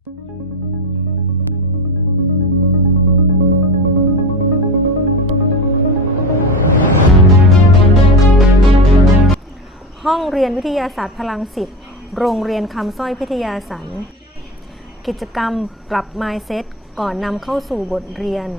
ห้องเรียนวิทยาศาสตร์พลังสิบโรงเรียนคำสร้อยพิทยาสัน กิจกรรมปรับ mindset ก่อนนำเข้าสู่บทเรียน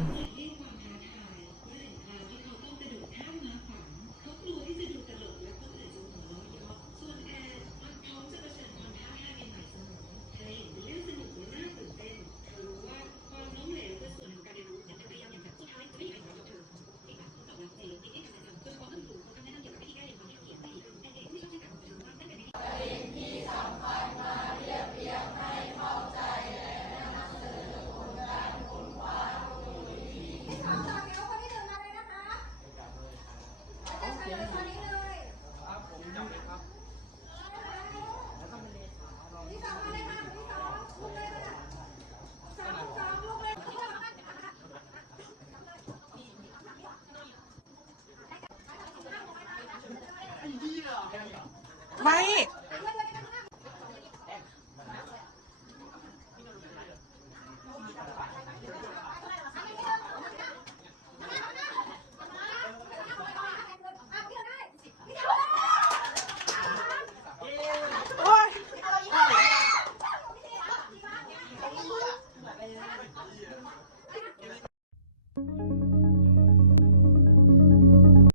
สองต่อแถวคนที่หนึ่งมาเลยนะคะอาจารย์เฉลยคนนี้เลยครับผมจับเลยครับที่สองมาเลยค่ะคนที่สองลุกเลยค่ะสามสองลุกเลย ไม่